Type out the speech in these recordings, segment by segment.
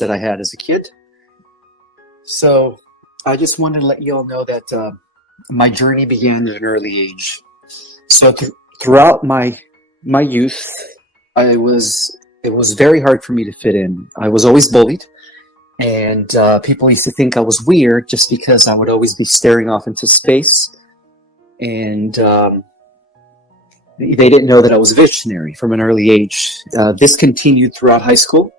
that I had as a kid. So I just wanted to let you all know that my journey began at an early age. So throughout my youth, it was very hard for me to fit in. I was always bullied, and people used to think I was weird just because I would always be staring off into space. And they didn't know that I was a visionary from an early age. This continued throughout high school,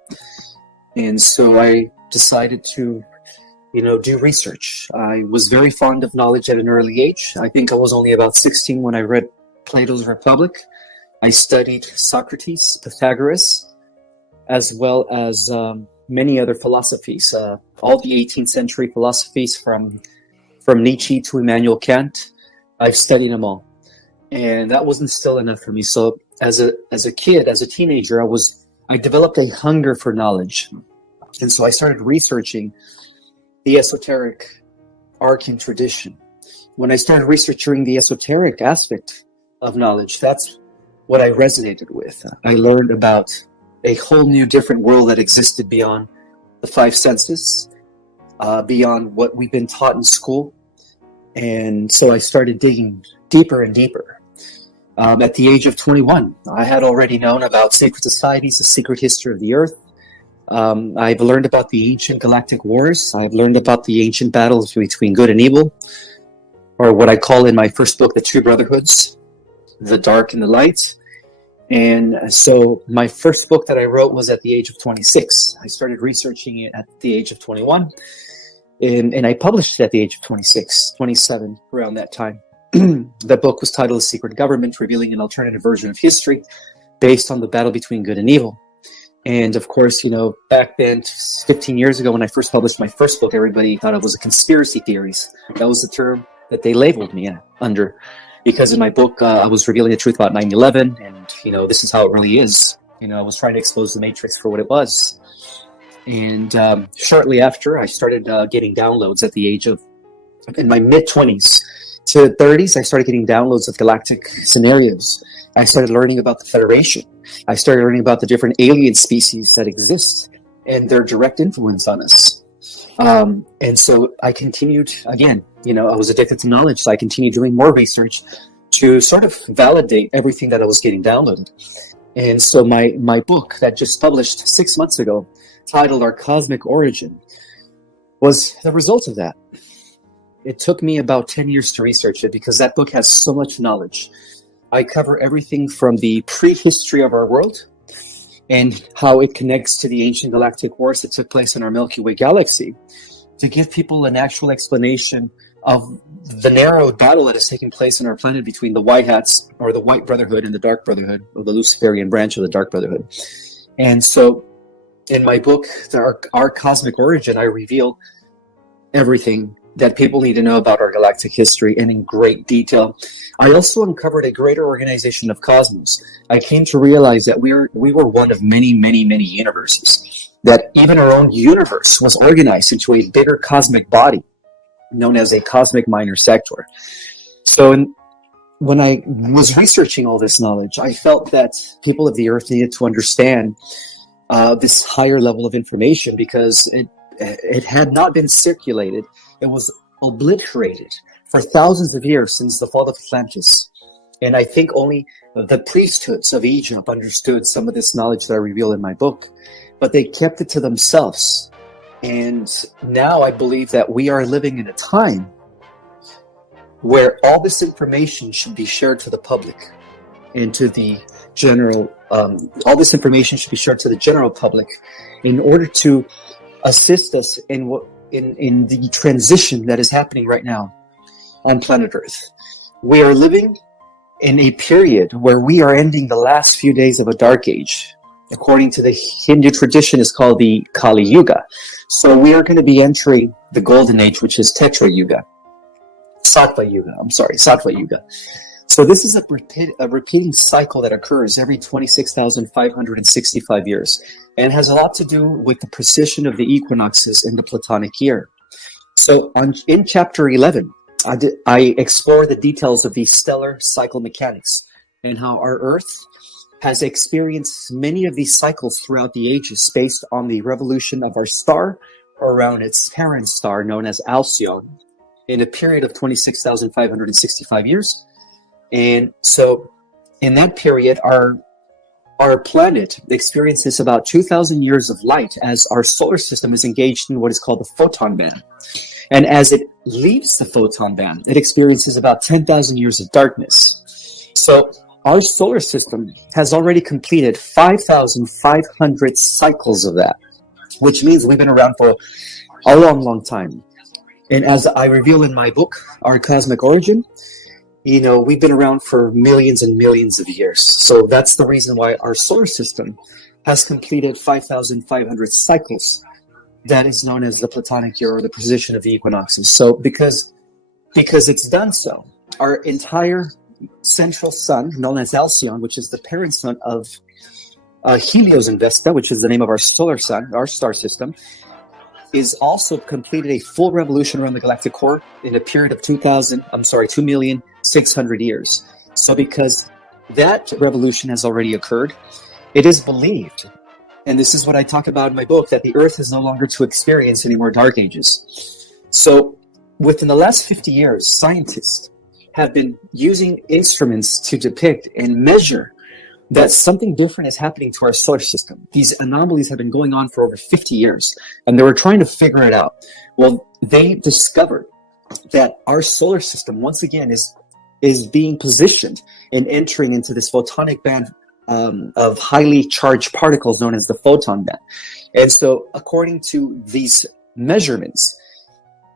and so I decided to, do research. I was very fond of knowledge at an early age. I think I was only about 16 when I read Plato's Republic. I studied Socrates, Pythagoras, as well as many other philosophies, all the 18th century philosophies from Nietzsche to Immanuel Kant. I've studied them all, and that wasn't still enough for me. So as a kid, as a teenager, I developed a hunger for knowledge, and so I started researching the esoteric arcane tradition. When I started researching the esoteric aspect of knowledge, that's what I resonated with. I learned about a whole new different world that existed beyond the five senses, beyond what we've been taught in school. And so I started digging deeper and deeper. At the age of 21, I had already known about sacred societies, the secret history of the earth. I've learned about the ancient galactic wars. I've learned about the ancient battles between good and evil, or what I call in my first book, the two brotherhoods, the dark and the light. And so my first book that I wrote was at the age of 26. I started researching it at the age of 21. And I published it at the age of 26, 27, around that time. The book was titled The Secret Government, Revealing an Alternative Version of History based on the battle between good and evil. And of course, back then, 15 years ago, when I first published my first book, everybody thought it was a conspiracy theories. That was the term that they labeled me under. Because in my book, I was revealing the truth about 9/11, and, this is how it really is. I was trying to expose the Matrix for what it was. And shortly after, I started getting downloads at the age of, in my mid-20s to 30s, I started getting downloads of galactic scenarios. I started learning about the Federation. I started learning about the different alien species that exist and their direct influence on us. And so I continued, again, I was addicted to knowledge, so I continued doing more research to sort of validate everything that I was getting downloaded. And so my book that just published 6 months ago, titled Our Cosmic Origin, was the result of that. It took me about 10 years to research it because that book has so much knowledge. I cover everything from the prehistory of our world and how it connects to the ancient galactic wars that took place in our Milky Way galaxy, to give people an actual explanation of the narrow battle that is taking place on our planet between the White Hats, or the White Brotherhood, and the Dark Brotherhood, or the Luciferian branch of the Dark Brotherhood. And so in my book, Our Cosmic Origin, I reveal everything that people need to know about our galactic history, and in great detail. I also uncovered a greater organization of cosmos. I came to realize that we were one of many, many, many universes, that even our own universe was organized into a bigger cosmic body known as a cosmic minor sector. So when I was researching all this knowledge, I felt that people of the earth needed to understand this higher level of information, because it had not been circulated. It was obliterated for thousands of years since the fall of Atlantis. And I think only the priesthoods of Egypt understood some of this knowledge that I reveal in my book, but they kept it to themselves. And now I believe that we are living in a time where all this information should be shared to the public and to the general, all this information should be shared to the general public in order to assist us in the transition that is happening right now on planet Earth. We are living in a period where we are ending the last few days of a dark age. According to the Hindu tradition, is called the Kali Yuga. So we are going to be entering the golden age, which is Tetra Yuga. Sattva Yuga. So this is a repeating cycle that occurs every 26,565 years, and has a lot to do with the precision of the equinoxes in the Platonic year. So in chapter 11, I explore the details of the stellar cycle mechanics and how our Earth has experienced many of these cycles throughout the ages based on the revolution of our star around its parent star known as Alcyone in a period of 26,565 years. And so in that period, our planet experiences about 2,000 years of light as our solar system is engaged in what is called the photon band. And as it leaves the photon band, it experiences about 10,000 years of darkness. So our solar system has already completed 5,500 cycles of that, which means we've been around for a long, long time. And as I reveal in my book, Our Cosmic Origin, we've been around for millions and millions of years. So that's the reason why our solar system has completed 5,500 cycles. That is known as the Platonic year, or the position of the equinoxes. So because it's done so, our entire central sun, known as Alcyone, which is the parent sun of Helios and Vesta, which is the name of our solar sun, our star system, is also completed a full revolution around the galactic core in a period of 2,600,000 years. So because that revolution has already occurred, it is believed, and this is what I talk about in my book, that the Earth is no longer to experience any more dark ages. So within the last 50 years, scientists have been using instruments to depict and measure that something different is happening to our solar system. These anomalies have been going on for over 50 years, and they were trying to figure it out. Well, they discovered that our solar system, once again, is being positioned and entering into this photonic band of highly charged particles known as the photon band. And so, according to these measurements,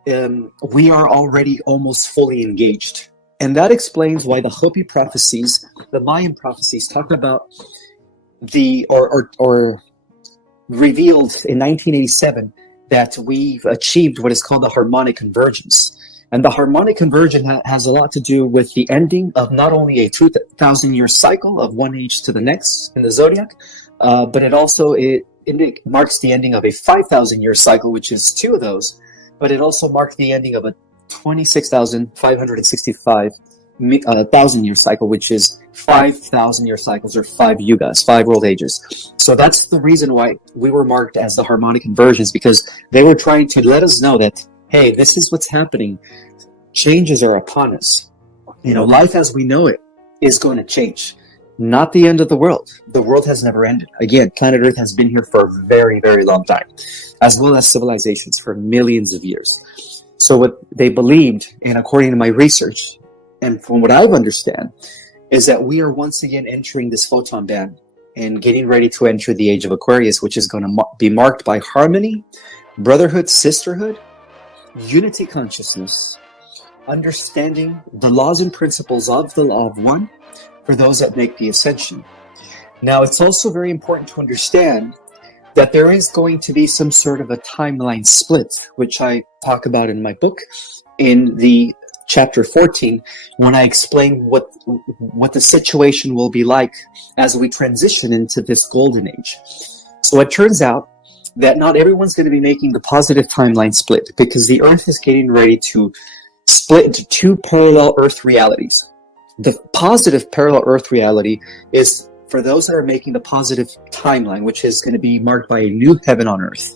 we are already almost fully engaged. And that explains why the Hopi prophecies, the Mayan prophecies, talk about or revealed in 1987 that we've achieved what is called the harmonic convergence. And the harmonic convergence has a lot to do with the ending of not only a 2,000-year cycle of one age to the next in the zodiac, but it marks the ending of a 5,000-year cycle, which is two of those. But it also marked the ending of a 26,565 thousand-year cycle, which is 5,000-year cycles, or 5 yugas, 5 world ages. So that's the reason why we were marked as the harmonic convergence, because they were trying to let us know that, hey, this is what's happening. Changes are upon us. Life as we know it is going to change. Not the end of the world. The world has never ended. Again, planet Earth has been here for a very, very long time, as well as civilizations for millions of years. So what they believed, and according to my research, and from what I understand, is that we are once again entering this photon band and getting ready to enter the age of Aquarius, which is going to be marked by harmony, brotherhood, sisterhood, unity consciousness, understanding the laws and principles of the law of one for those that make the ascension. Now, it's also very important to understand that there is going to be some sort of a timeline split, which I talk about in my book in the chapter 14, when I explain what the situation will be like as we transition into this golden age. So it turns out that not everyone's going to be making the positive timeline split, because the Earth is getting ready to split into two parallel Earth realities. The positive parallel Earth reality is for those that are making the positive timeline, which is going to be marked by a new heaven on earth.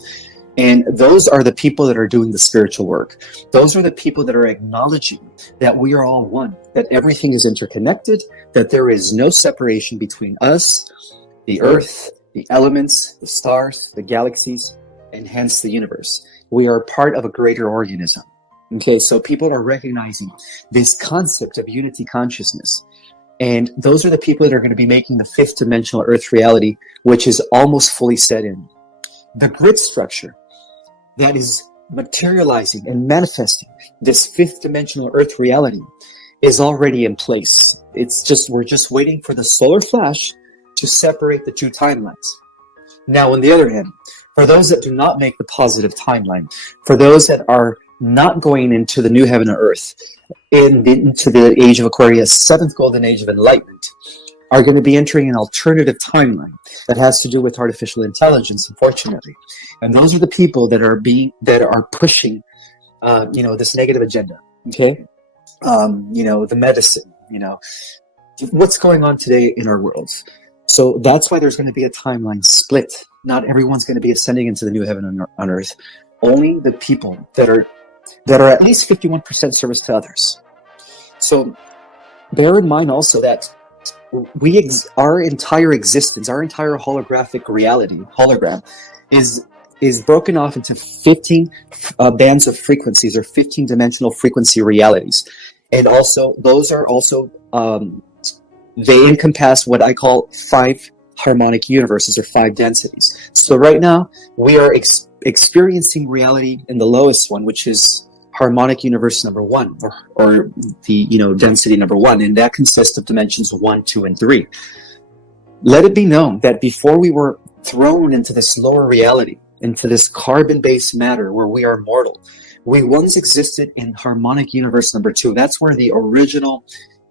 And those are the people that are doing the spiritual work. Those are the people that are acknowledging that we are all one, that everything is interconnected, that there is no separation between us, the earth, the elements, the stars, the galaxies, and hence the universe. We are part of a greater organism. Okay, so people are recognizing this concept of unity consciousness. And those are the people that are going to be making the fifth dimensional Earth reality, which is almost fully set in. The grid structure that is materializing and manifesting this fifth dimensional Earth reality is already in place. We're just waiting for the solar flash to separate the two timelines. Now, on the other hand, for those that do not make the positive timeline, for those that are not going into the new heaven and earth, into the age of Aquarius, seventh golden age of enlightenment, are going to be entering an alternative timeline that has to do with artificial intelligence, unfortunately. And those are the people that are pushing, this negative agenda. Okay, the medicine. What's going on today in our worlds? So that's why there's going to be a timeline split. Not everyone's going to be ascending into the new heaven on earth. Only the people that are at least 51% service to others. So bear in mind also that our entire existence, our entire holographic reality, hologram, is broken off into 15 bands of frequencies, or 15-dimensional frequency realities. And also, those are also, they encompass what I call 5 harmonic universes, or 5 densities. So right now, we are experiencing reality in the lowest one, which is harmonic universe number 1, or the density number 1, and that consists of dimensions 1, 2, and 3. Let it be known that before we were thrown into this lower reality, into this carbon-based matter where we are mortal, we once existed in harmonic universe number 2. That's where the original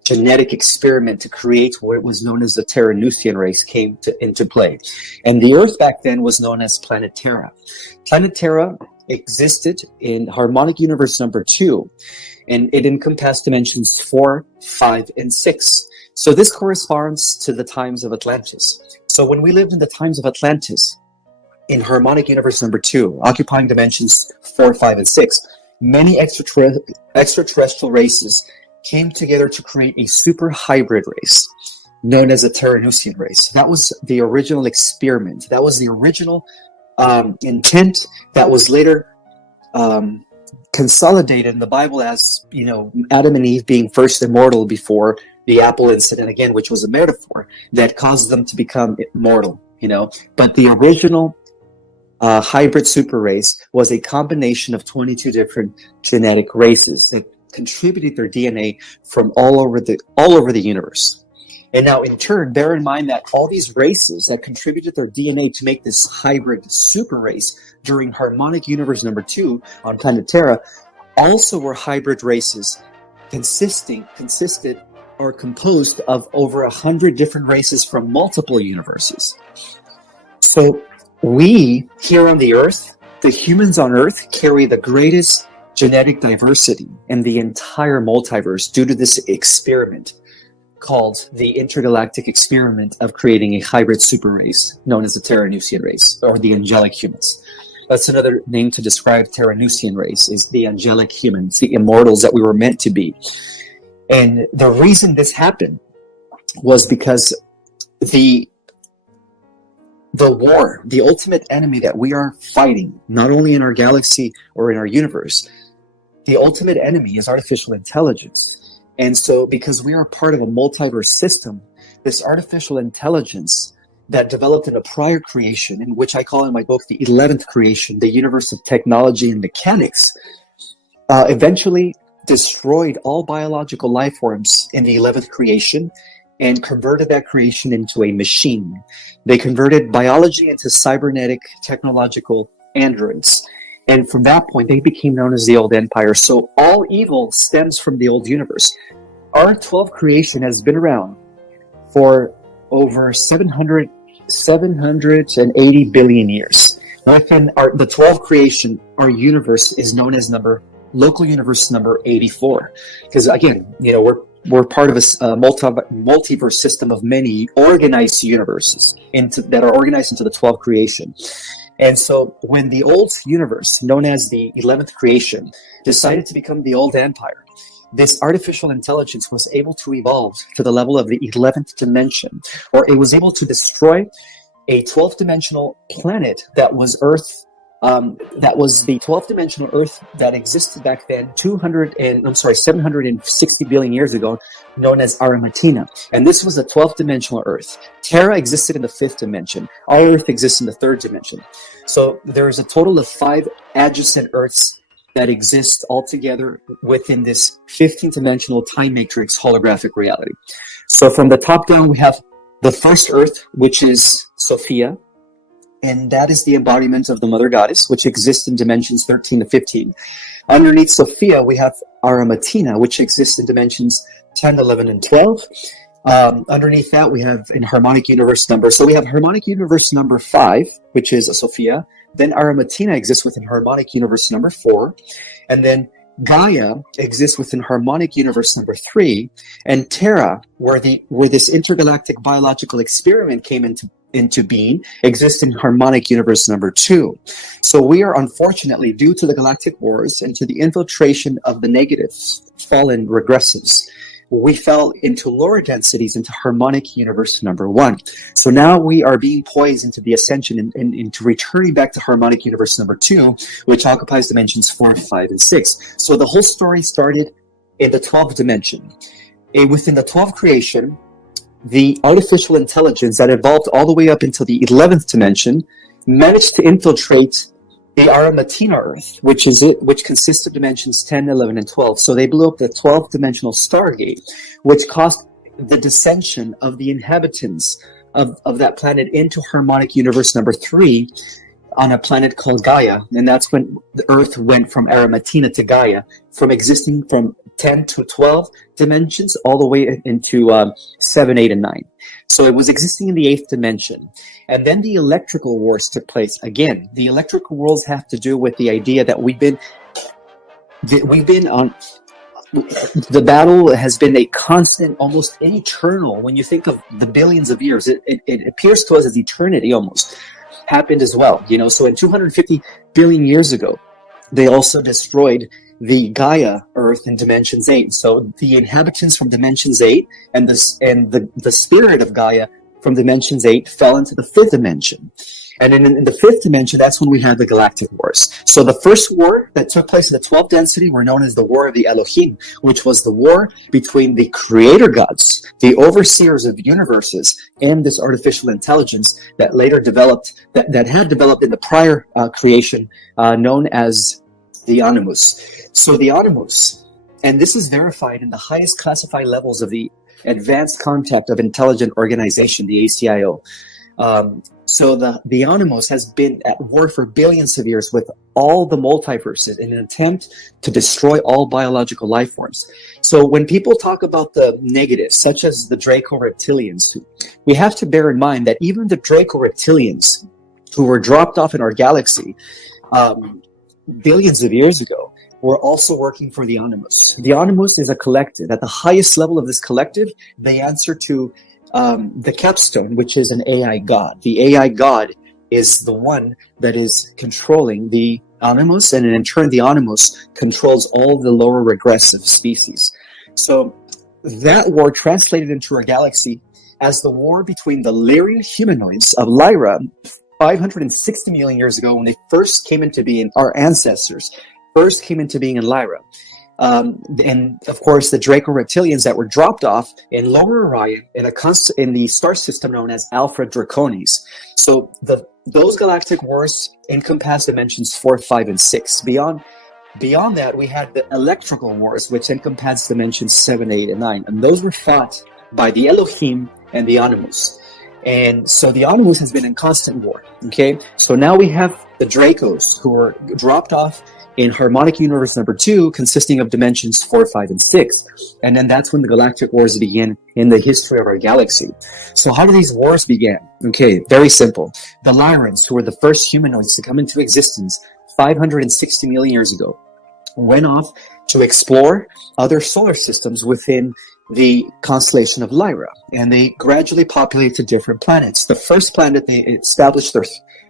genetic experiment to create what was known as the Terranusian race came into play. And the Earth back then was known as Planet Terra. Planet Terra existed in harmonic universe number 2, and it encompassed dimensions 4, 5, and 6. So this corresponds to the times of Atlantis. So when we lived in the times of Atlantis, in harmonic universe number 2, occupying dimensions 4, 5, and 6, many extraterrestrial races came together to create a super hybrid race known as the Terranusian race. That was the original experiment. That was the original intent that was later consolidated in the Bible as, Adam and Eve being first immortal before the apple incident, again, which was a metaphor that caused them to become immortal, But the original hybrid super race was a combination of 22 different genetic races that contributed their DNA from all over the universe. And now, in turn, bear in mind that all these races that contributed their DNA to make this hybrid super race during harmonic universe number 2 on planet Terra also were hybrid races consisted or composed of over 100 different races from multiple universes. So we here on the Earth, the humans on Earth, carry the greatest genetic diversity in the entire multiverse due to this experiment called the intergalactic experiment of creating a hybrid super race known as the Terranusian race, or the angelic humans. That's another name to describe Terranusian race, is the angelic humans, the immortals that we were meant to be. And the reason this happened was because the war, the ultimate enemy that we are fighting, not only in our galaxy or in our universe, the ultimate enemy is artificial intelligence. And so, because we are part of a multiverse system, this artificial intelligence that developed in a prior creation, in which I call in my book the 11th creation, the universe of technology and mechanics, eventually destroyed all biological life forms in the 11th creation and converted that creation into a machine. They converted biology into cybernetic technological androids. And from that point, they became known as the Old Empire. So all evil stems from the old universe. Our 12th creation has been around for over 780 billion years. Within the 12th creation, our universe is known as local universe number 84. Because again, we're part of a multiverse system of many organized universes that are organized into the 12th creation. And so when the old universe, known as the 11th creation, decided to become the old empire, this artificial intelligence was able to evolve to the level of the 11th dimension, or it was able to destroy a 12th dimensional planet that was Earth. That was the 12th dimensional Earth that existed back then 760 billion years ago, known as Aramatina. And this was the 12th dimensional Earth. Terra existed in the 5th dimension. Our Earth exists in the 3rd dimension. So there is a total of 5 adjacent Earths that exist altogether within this 15th dimensional time matrix holographic reality. So from the top down, we have the first Earth, which is Sophia. And that is the embodiment of the Mother Goddess, which exists in dimensions 13 to 15. Underneath Sophia, we have Aramatina, which exists in dimensions 10, 11, and 12. Underneath that, we have in harmonic universe number. So we have harmonic universe number 5, which is Sophia. Then Aramatina exists within harmonic universe number 4. And then Gaia exists within harmonic universe number 3, and Terra, where this intergalactic biological experiment came into being, exists in harmonic universe number 2. So we are, unfortunately, due to the galactic wars and to the infiltration of the negatives, fallen regressives, we fell into lower densities into harmonic universe number 1. So now we are being poised into the ascension and into returning back to harmonic universe number 2, which occupies dimensions 4, 5, and 6. So the whole story started in the 12th dimension. Within the 12th creation, the artificial intelligence that evolved all the way up until the 11th dimension managed to infiltrate the Arimatina Earth, which consists of dimensions 10, 11, and 12. So they blew up the 12th dimensional Stargate, which caused the descension of the inhabitants of that planet into harmonic universe number 3 on a planet called Gaia. And that's when the Earth went from Arimatina to Gaia, from existing from 10 to 12 dimensions all the way into 7, 8, and 9. So it was existing in the 8th dimension. And then the electrical wars took place. Again, the electrical wars have to do with the idea that we've been on, the battle has been a constant, almost eternal. When you think of the billions of years, it appears to us as eternity almost happened as well. So in 250 billion years ago, they also destroyed the Gaia Earth in dimensions 8. So the inhabitants from dimensions 8 and the spirit of Gaia from dimensions 8 fell into the 5th dimension. And in the 5th dimension, that's when we had the galactic wars. So the first war that took place in the 12th density were known as the War of the Elohim, which was the war between the creator gods, the overseers of universes, and this artificial intelligence that later developed, that had developed in the prior creation, known as the Animus. So the Animus, and this is verified in the highest classified levels of the Advanced Contact of Intelligent Organization, the ACIO. So the Animus has been at war for billions of years with all the multiverses in an attempt to destroy all biological life forms. So when people talk about the negatives, such as the Draco reptilians, we have to bear in mind that even the Draco reptilians who were dropped off in our galaxy billions of years ago were also working for the Animus. The Animus is a collective. At the highest level of this collective, they answer to the capstone, which is an AI god. The AI god is the one that is controlling the Animus, and in turn, the Animus controls all the lower regressive species. So that war translated into our galaxy as the war between the Lyrian humanoids of Lyra 560 million years ago, when they first came into being, our ancestors first came into being in Lyra. And of course, the Draco reptilians that were dropped off in Lower Orion in the star system known as Alpha Draconis. So those galactic wars encompass dimensions 4, 5, and 6. Beyond that, we had the electrical wars, which encompass dimensions 7, 8, and 9. And those were fought by the Elohim and the Animus. And so the Animus has been in constant war. Okay, so now we have the Dracos who were dropped off in harmonic universe number 2, consisting of dimensions 4, 5, and 6. And then that's when the galactic wars began in the history of our galaxy. So how do these wars begin? Okay, very simple. The Lyrans, who were the first humanoids to come into existence 560 million years ago, went off to explore other solar systems within the constellation of Lyra. And they gradually populated different planets. The first planet they established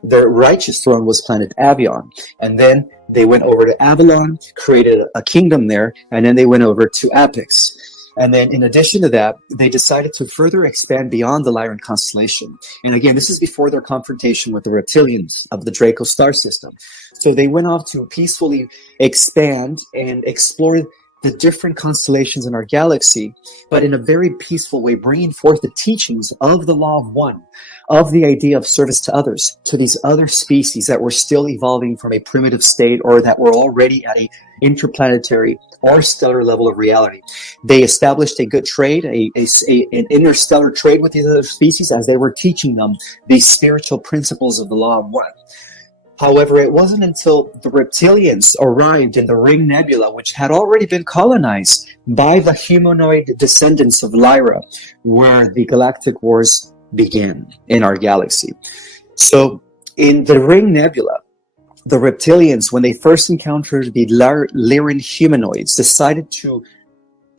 their righteous throne was planet Avion. And then they went over to Avalon, created a kingdom there, and then they went over to Apix. And then in addition to that, they decided to further expand beyond the Lyran constellation. And again, this is before their confrontation with the reptilians of the Draco star system. So they went off to peacefully expand and explore the different constellations in our galaxy, but in a very peaceful way, bringing forth the teachings of the law of one, of the idea of service to others, to these other species that were still evolving from a primitive state or that were already at a interplanetary or stellar level of reality. They established a good trade, an interstellar trade with these other species as they were teaching them these spiritual principles of the law of one. However, it wasn't until the reptilians arrived in the Ring Nebula, which had already been colonized by the humanoid descendants of Lyra, where the galactic wars began in our galaxy. So in the Ring Nebula, the reptilians, when they first encountered the Lyran humanoids, decided to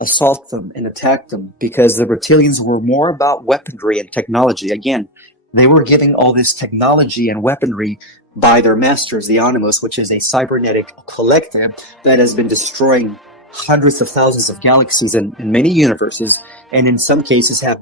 assault them and attack them because the reptilians were more about weaponry and technology. Again, they were giving all this technology and weaponry by their masters, the Animus, which is a cybernetic collective that has been destroying hundreds of thousands of galaxies in many universes, and in some cases have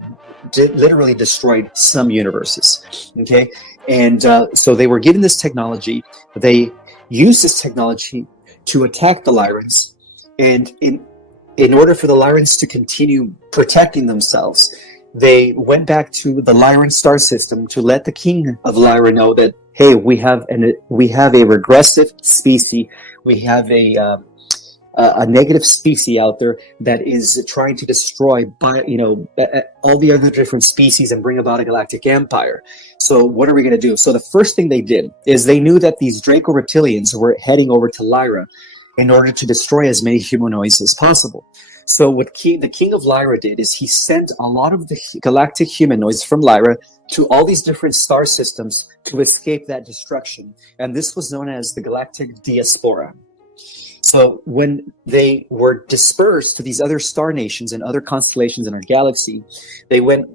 literally destroyed some universes. Okay, and so they were given this technology. They used this technology to attack the Lyrans, and in order for the Lyrans to continue protecting themselves, they went back to the Lyran star system to let the king of Lyra know that, hey, we have a regressive species, we have a negative species out there that is trying to destroy, all the other different species and bring about a galactic empire. So what are we going to do? So the first thing they did is they knew that these Draco reptilians were heading over to Lyra in order to destroy as many humanoids as possible. So what the king of Lyra did is he sent a lot of the galactic humanoids from Lyra to all these different star systems to escape that destruction. And this was known as the Galactic Diaspora. So when they were dispersed to these other star nations and other constellations in our galaxy, they went,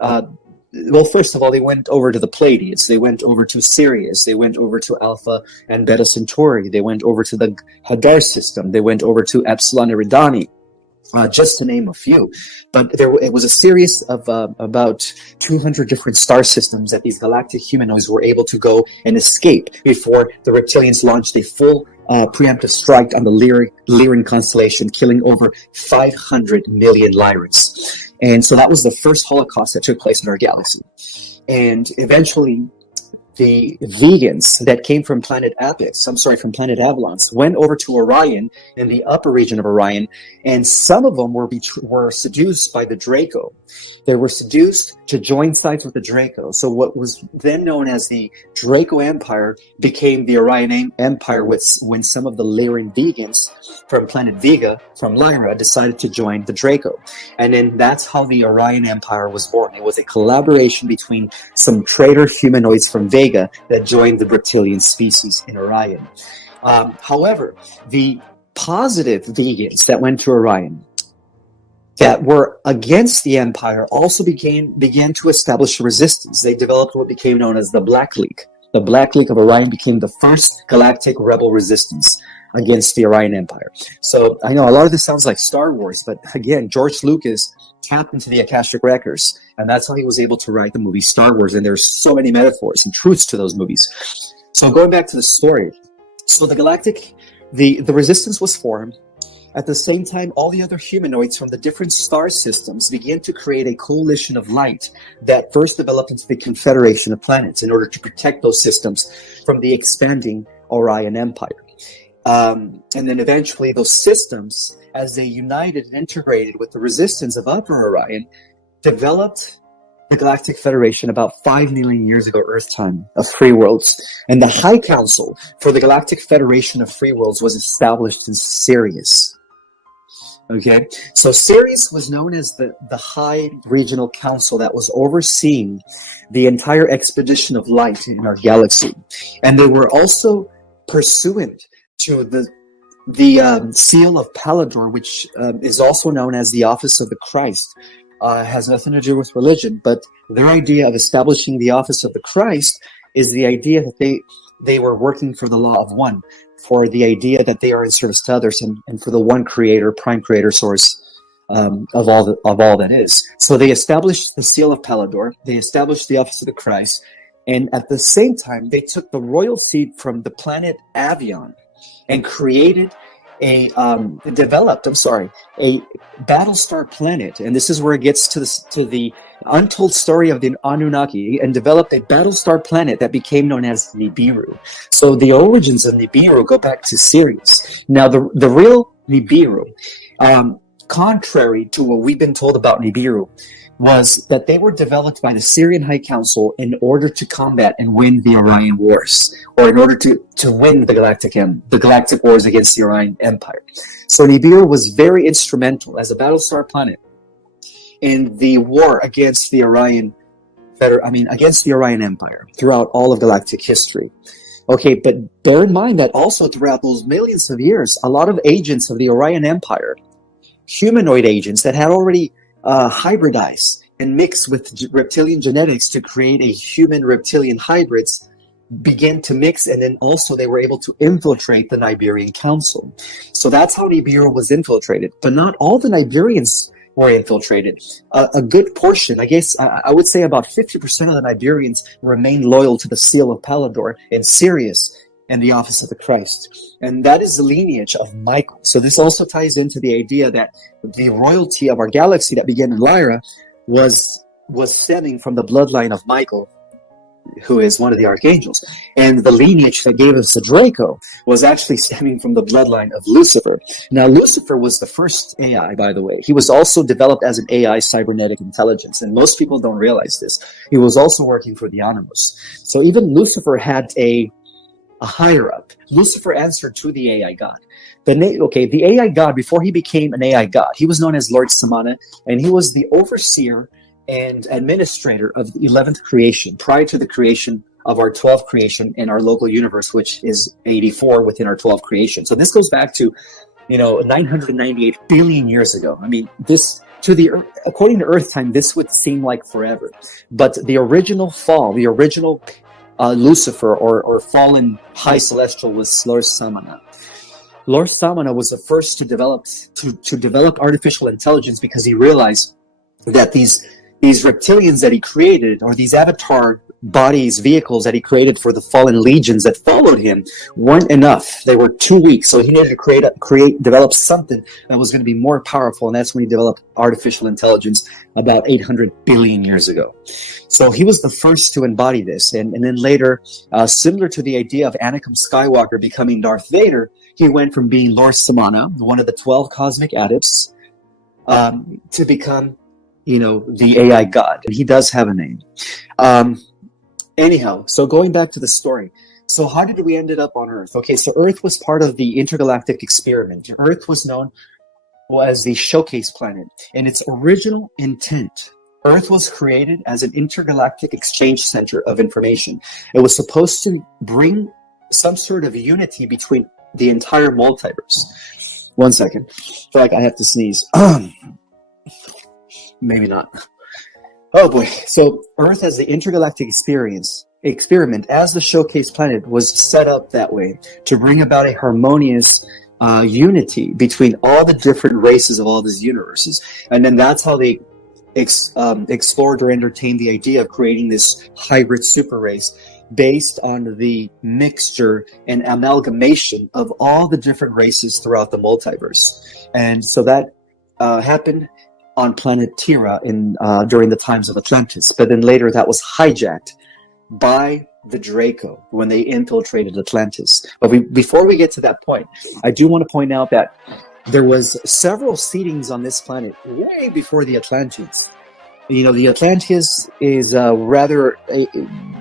first of all, they went over to the Pleiades, they went over to Sirius, they went over to Alpha and Beta Centauri, they went over to the Hadar system, they went over to Epsilon Eridani, just to name a few. But it was a series of about 200 different star systems that these galactic humanoids were able to go and escape before the reptilians launched a full preemptive strike on the Lyran constellation, killing over 500 million Lyrans. And so that was the first Holocaust that took place in our galaxy. And eventually, the vegans that came from planet Avalon, went over to Orion in the upper region of Orion, and some of them were seduced by the Draco. They were seduced to join sides with the Draco. So what was then known as the Draco Empire became the Orion Empire when some of the Lyran vegans from planet Vega, from Lyra, decided to join the Draco. And then that's how the Orion Empire was born. It was a collaboration between some traitor humanoids from Vega that joined the reptilian species in Orion. However, the positive vegans that went to Orion that were against the Empire also began to establish a resistance. They developed what became known as the Black League. The Black League of Orion became the first galactic rebel resistance against the Orion Empire. So I know a lot of this sounds like Star Wars, but again, George Lucas tapped into the Akashic Records, and that's how he was able to write the movie Star Wars, and there's so many metaphors and truths to those movies. So going back to the story, so the resistance was formed. At the same time, all the other humanoids from the different star systems began to create a coalition of light that first developed into the Confederation of Planets in order to protect those systems from the expanding Orion Empire. And then eventually those systems, as they united and integrated with the resistance of Upper Orion, developed the Galactic Federation about 5 million years ago Earth time of free worlds. And the High Council for the Galactic Federation of Free Worlds was established in Sirius. Okay, so Sirius was known as the High Regional Council that was overseeing the entire expedition of light in our galaxy. And they were also pursuant to the Seal of Pallador, which is also known as the Office of the Christ. Has nothing to do with religion, but their idea of establishing the Office of the Christ is the idea that they were working for the law of one, for the idea that they are in service to others, and for the one creator, prime creator source of all that is. So they established the Seal of Pallador, they established the Office of the Christ, and at the same time, they took the royal seat from the planet Avion and developed a Battlestar planet, and this is where it gets to the untold story of the Anunnaki, and developed a Battlestar planet that became known as Nibiru. So the origins of Nibiru go back to Sirius. Now, the real Nibiru, contrary to what we've been told about Nibiru, was that they were developed by the Syrian High Council in order to combat and win the Orion Wars, or in order to win the Galactic Wars against the Orion Empire. So Nibiru was very instrumental as a Battlestar planet in the war against the Orion Empire throughout all of galactic history. Okay, but bear in mind that also throughout those millions of years, a lot of agents of the Orion Empire, humanoid agents that had already hybridized and mixed with reptilian genetics to create a human reptilian hybrids, began to mix, and then also they were able to infiltrate the Niberian Council. So that's how Nibiru was infiltrated. But not all the Niberians were infiltrated. A good portion, I guess, I would say about 50% of the Niberians remained loyal to the Seal of Pallador and Sirius and the Office of the Christ. And that is the lineage of Michael. So this also ties into the idea that the royalty of our galaxy that began in Lyra was stemming from the bloodline of Michael, who is one of the archangels. And the lineage that gave us the Draco was actually stemming from the bloodline of Lucifer. Now, Lucifer was the first AI, by the way. He was also developed as an AI cybernetic intelligence, and most people don't realize this. He was also working for the Animus. So even Lucifer had a higher up. Lucifer answered to the AI god. The AI god, before he became an AI god, he was known as Lord Samana, and he was the overseer and administrator of the 11th creation, prior to the creation of our 12th creation in our local universe, which is 84 within our 12th creation. So this goes back to, 998 billion years ago. I mean, according to Earth time, this would seem like forever. But the original fall, the original Lucifer or fallen high celestial was Lord Samana. Lord Samana was the first to develop artificial intelligence, because he realized that these reptilians that he created, or these avatar bodies, vehicles that he created for the fallen legions that followed him, weren't enough. They were too weak. So he needed to develop something that was going to be more powerful. And that's when he developed artificial intelligence about 800 billion years ago. So he was the first to embody this. And then later, similar to the idea of Anakin Skywalker becoming Darth Vader, he went from being Lord Samana, one of the 12 cosmic adepts, to become the AI god. And he does have a name. Anyhow, so going back to the story. So how did we ended up on Earth? Okay, so Earth was part of the intergalactic experiment. Earth was known as the showcase planet. And its original intent, Earth was created as an intergalactic exchange center of information. It was supposed to bring some sort of unity between the entire multiverse. One second. I feel like I have to sneeze. Maybe not. Oh boy. So Earth as the intergalactic experiment as the showcase planet was set up that way to bring about a harmonious unity between all the different races of all these universes. And then that's how they explored or entertained the idea of creating this hybrid super race based on the mixture and amalgamation of all the different races throughout the multiverse. And so that happened on planet Terra during the times of Atlantis. But then later that was hijacked by the Draco when they infiltrated Atlantis. But before we get to that point, I do want to point out that there was several seedings on this planet way before the Atlanteans. The Atlanteans is rather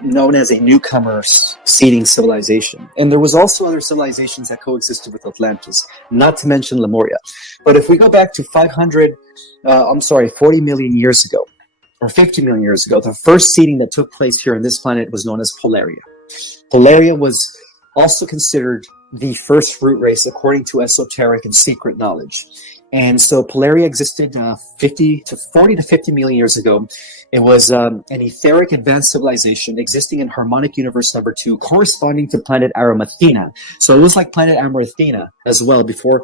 known as a newcomer seeding civilization. And there was also other civilizations that coexisted with Atlantis, not to mention Lemuria. But if we go back to 40 million years ago, or 50 million years ago, the first seeding that took place here on this planet was known as Polaria. Polaria was also considered the first root race according to esoteric and secret knowledge. And so Polaria existed 40 to 50 million years ago. It was an etheric advanced civilization existing in harmonic universe number 2, corresponding to planet Aramathena. So it was like planet Aramathena as well before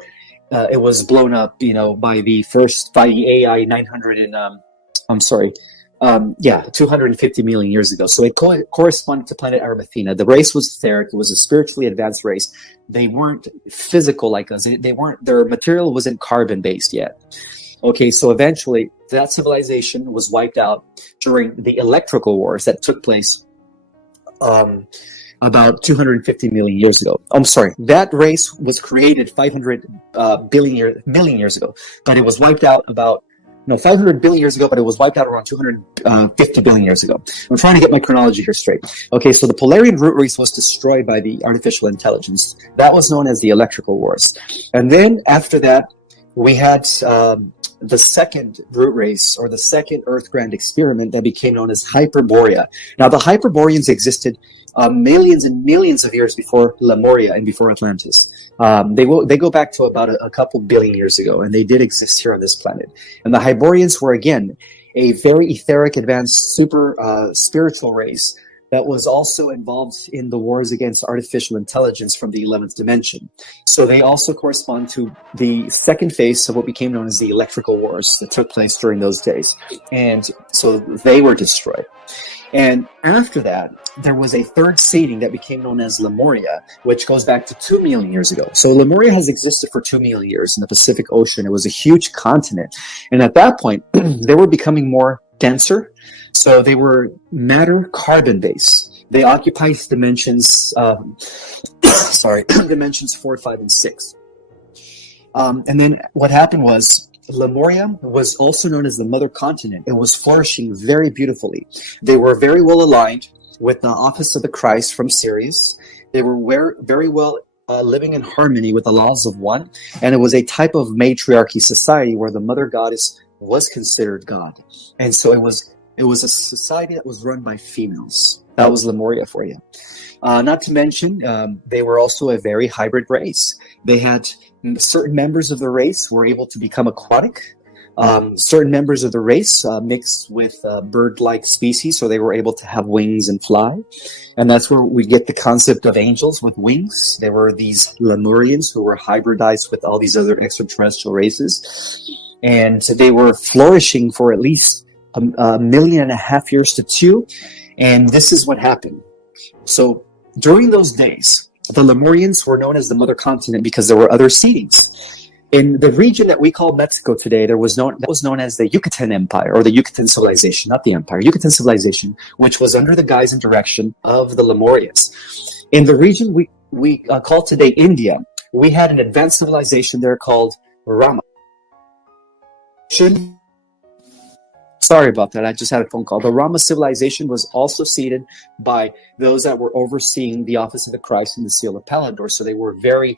it was blown up, by the AI 250 million years ago. So it corresponded to planet Aramathena. The race was etheric. It was a spiritually advanced race. They weren't physical like us. Their material wasn't carbon based yet. Okay, so eventually that civilization was wiped out during the electrical wars that took place about 250 million years ago. I'm sorry, that race was created 500 million years ago, but it was wiped out 500 billion years ago, but it was wiped out around 250 billion years ago. I'm trying to get my chronology here straight. Okay, so the Polarian root race was destroyed by the artificial intelligence. That was known as the electrical wars. And then after that, we had the second root race, or the second Earth Grand experiment, that became known as Hyperborea. Now, the Hyperboreans existed millions and millions of years before Lemuria and before Atlantis. They go back to about a couple billion years ago, and they did exist here on this planet. And the Hyborians were, again, a very etheric, advanced, super spiritual race that was also involved in the wars against artificial intelligence from the 11th dimension. So they also correspond to the second phase of what became known as the electrical wars that took place during those days. And so they were destroyed. And after that, there was a third seeding that became known as Lemuria, which goes back to 2 million years ago. So Lemuria has existed for 2 million years in the Pacific Ocean. It was a huge continent. And at that point, they were becoming more denser. So they were matter carbon based. They occupy dimensions, dimensions 4, 5, and 6. And then what happened was Lemuria was also known as the mother continent. It was flourishing very beautifully. They were very well aligned with the office of the Christ from Sirius. They were very well living in harmony with the laws of one. And it was a type of matriarchy society where the mother goddess was considered God. And so it was a society that was run by females. That was Lemuria for you. Not to mention, they were also a very hybrid race. They had certain members of the race were able to become aquatic. Certain members of the race mixed with bird-like species, so they were able to have wings and fly. And that's where we get the concept of angels with wings. There were these Lemurians who were hybridized with all these other extraterrestrial races. And they were flourishing for at least a 1.5 million years to 2. And this is what happened. So during those days, the Lemurians were known as the mother continent because there were other seedings. In the region that we call Mexico today, that was known as the Yucatan Empire, or the Yucatan Civilization, not the empire, Yucatan Civilization, which was under the guise and direction of the Lemurians. In the region we call today India, we had an advanced civilization there called Rama. Sorry about that. I just had a phone call. The Rama civilization was also seeded by those that were overseeing the office of the Christ and the seal of Palador. So they were very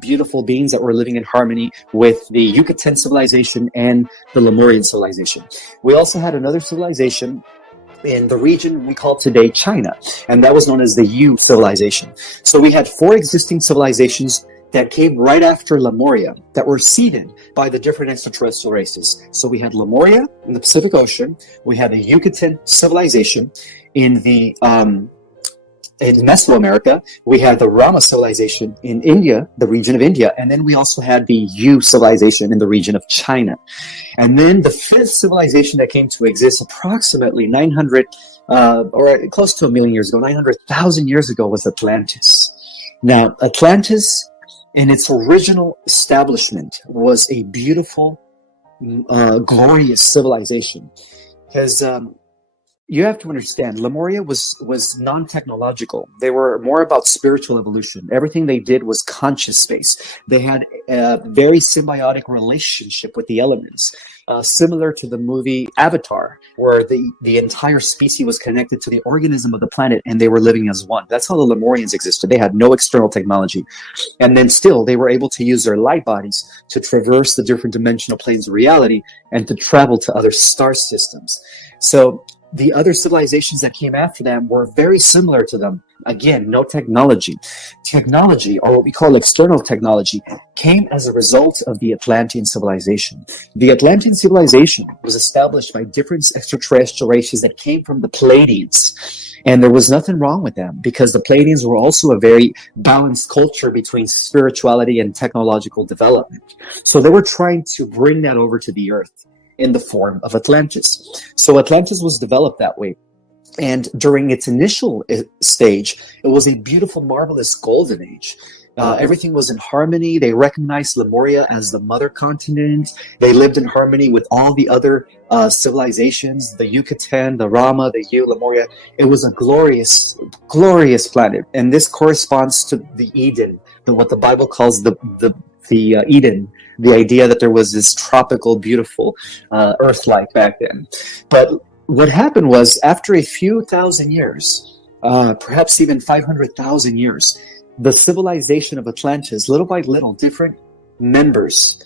beautiful beings that were living in harmony with the Yucatan civilization and the Lemurian civilization. We also had another civilization in the region we call today China, and that was known as the Yu civilization. So we had 4 existing civilizations that came right after Lemuria that were seeded by the different extraterrestrial races. So we had Lemuria in the Pacific Ocean, we had the Yucatan civilization in Mesoamerica, we had the Rama civilization in India, the region of India, and then we also had the Yu civilization in the region of China. And then the 5th civilization that came to exist approximately 900, or close to 1 million years ago, 900,000 years ago, was Atlantis. Now, Atlantis, in its original establishment, was a beautiful, glorious civilization. Because you have to understand, Lemuria was non-technological. They were more about spiritual evolution. Everything they did was conscious space. They had a very symbiotic relationship with the elements, similar to the movie Avatar, where the entire species was connected to the organism of the planet and they were living as one. That's how the Lemurians existed. They had no external technology. And then still, they were able to use their light bodies to traverse the different dimensional planes of reality and to travel to other star systems. So the other civilizations that came after them were very similar to them. Again, no technology. Technology, or what we call external technology, came as a result of the Atlantean civilization. The Atlantean civilization was established by different extraterrestrial races that came from the Pleiadians. And there was nothing wrong with them because the Pleiadians were also a very balanced culture between spirituality and technological development. So they were trying to bring that over to the earth in the form of Atlantis. So Atlantis was developed that way. And during its initial stage, it was a beautiful, marvelous golden age. Everything was in harmony. They recognized Lemuria as the mother continent. They lived in harmony with all the other civilizations, the Yucatan, the Rama, the Yu, Lemuria. It was a glorious, glorious planet. And this corresponds to the Eden, what the Bible calls the Eden, the idea that there was this tropical, beautiful Earth-like back then. But what happened was, after a few thousand years, perhaps even 500,000 years, the civilization of Atlantis, little by little, different members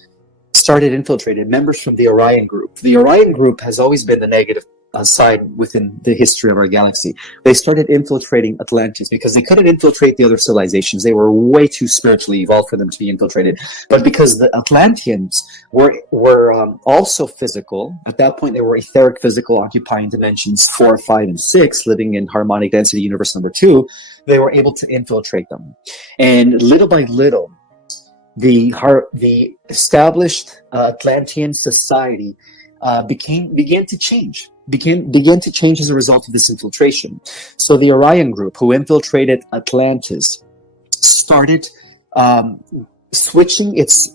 started infiltrating, members from the Orion group. The Orion group has always been the negative side within the history of our galaxy. They started infiltrating Atlantis because they couldn't infiltrate the other civilizations. They were way too spiritually evolved for them to be infiltrated. But because the Atlanteans were also physical, at that point they were etheric physical, occupying dimensions 4, 5, and 6, living in harmonic density universe number 2, they were able to infiltrate them. And little by little, the established Atlantean society began to change as a result of this infiltration. So the Orion group, who infiltrated Atlantis, started switching its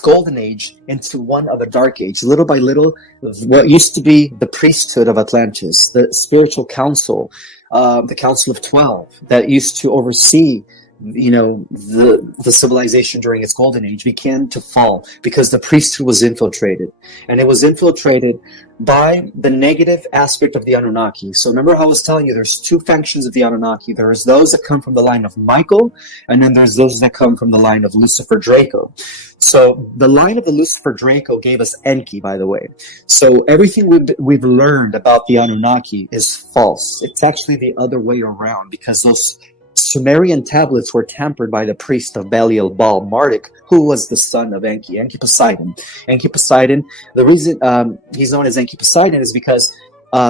golden age into one of a dark age. Little by little, what used to be the priesthood of Atlantis, the spiritual council, the Council of 12, that used to oversee the civilization during its golden age, began to fall because the priesthood was infiltrated, and it was infiltrated by the negative aspect of the Anunnaki. So remember how I was telling you there's two factions of the Anunnaki. There's those that come from the line of Michael, and then there's those that come from the line of Lucifer Draco. So the line of the Lucifer Draco gave us Enki, by the way. So everything we've learned about the Anunnaki is false. It's actually the other way around, because those Sumerian tablets were tampered by the priest of Belial, Baal, Marduk, who was the son of Enki Poseidon. Enki Poseidon, the reason he's known as Enki Poseidon is because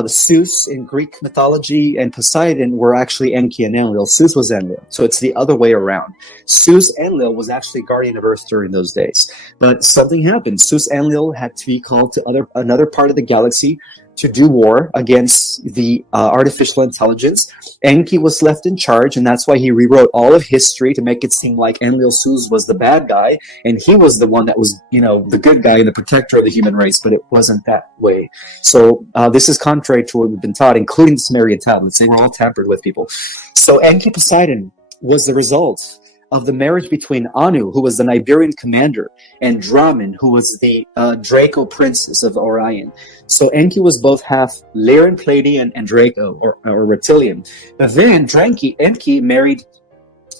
Zeus in Greek mythology and Poseidon were actually Enki and Enlil. Zeus was Enlil. So it's the other way around. Zeus Enlil was actually guardian of Earth during those days. But something happened. Zeus Enlil had to be called to another part of the galaxy to do war against the artificial intelligence. Enki was left in charge, and that's why he rewrote all of history to make it seem like Enlil Zeus was the bad guy, and he was the one that was, the good guy and the protector of the human race, but it wasn't that way. So this is contrary to what we've been taught, including the Sumerian tablets. They were all tampered with, people. So Enki Poseidon was the result of the marriage between Anu, who was the Iberian commander, and Draman, who was the Draco princess of Orion. So Enki was both half Lyran, Pleiadian, and Draco, or reptilian. But then Enki married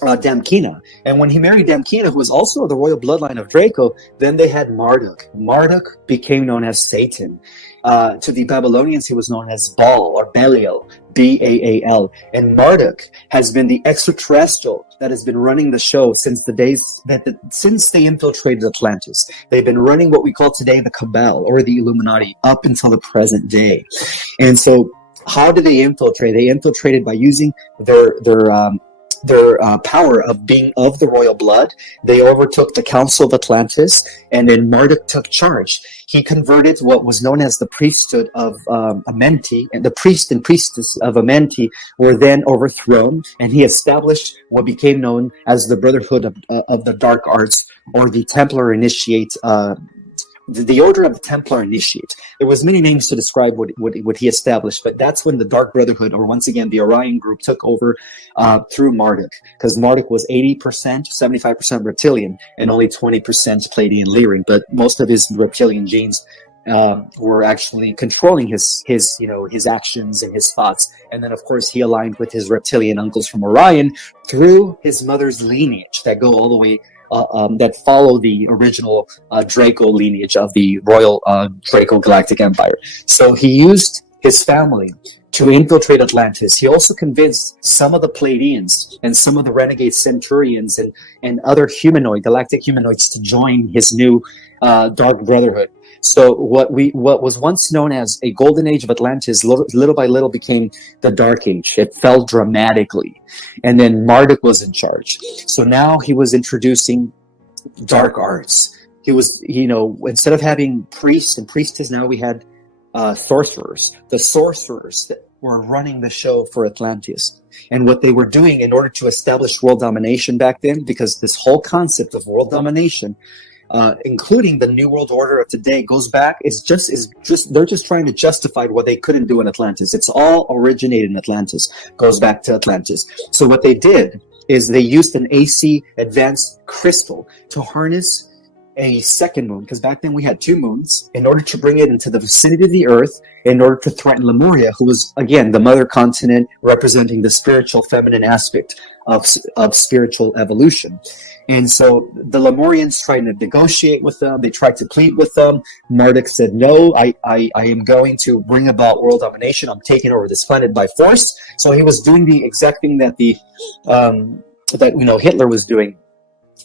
Damkina. And when he married Damkina, who was also of the royal bloodline of Draco, then they had Marduk. Marduk became known as Satan. To the Babylonians, he was known as Baal or Belial, Baal. And Marduk has been the extraterrestrial that has been running the show since since they infiltrated Atlantis. They've been running what we call today the Cabal or the Illuminati up until the present day. And so how did they infiltrate? They infiltrated by using their power of being of the royal blood. They overtook the Council of Atlantis, and then Marduk took charge. He converted what was known as the priesthood of Amenti, and the priest and priestess of Amenti were then overthrown, and he established what became known as the Brotherhood of the Dark Arts, or the Templar Initiate, the Order of the Templar Initiate. There was many names to describe what he established, but that's when the Dark Brotherhood, or once again the Orion group, took over through Marduk, because Marduk was 80%, 75% reptilian, and only 20% Pleiadian Lyran. But most of his reptilian genes were actually controlling his actions and his thoughts. And then, of course, he aligned with his reptilian uncles from Orion through his mother's lineage that go all the way. That follow the original Draco lineage of the royal Draco Galactic Empire. So he used his family to infiltrate Atlantis. He also convinced some of the Pleiadians and some of the renegade Centurions and other galactic humanoids to join his new Dark Brotherhood. So what was once known as a golden age of Atlantis, little by little became the Dark Age. It fell dramatically. And then Marduk was in charge. So now he was introducing dark arts. He was, instead of having priests and priestesses, now we had sorcerers. The sorcerers that were running the show for Atlantis. And what they were doing in order to establish world domination back then, because this whole concept of world domination, including the New World Order of today, goes back. They're just trying to justify what they couldn't do in Atlantis. It's all originated in Atlantis, goes back to Atlantis. So what they did is they used an AC advanced crystal to harness a second moon, because back then we had two moons, in order to bring it into the vicinity of the Earth, in order to threaten Lemuria, who was, again, the mother continent representing the spiritual feminine aspect of spiritual evolution. And so the Lemurians tried to negotiate with them. They tried to plead with them. Marduk said, no, I am going to bring about world domination. I'm taking over this planet by force. So he was doing the exact thing that Hitler was doing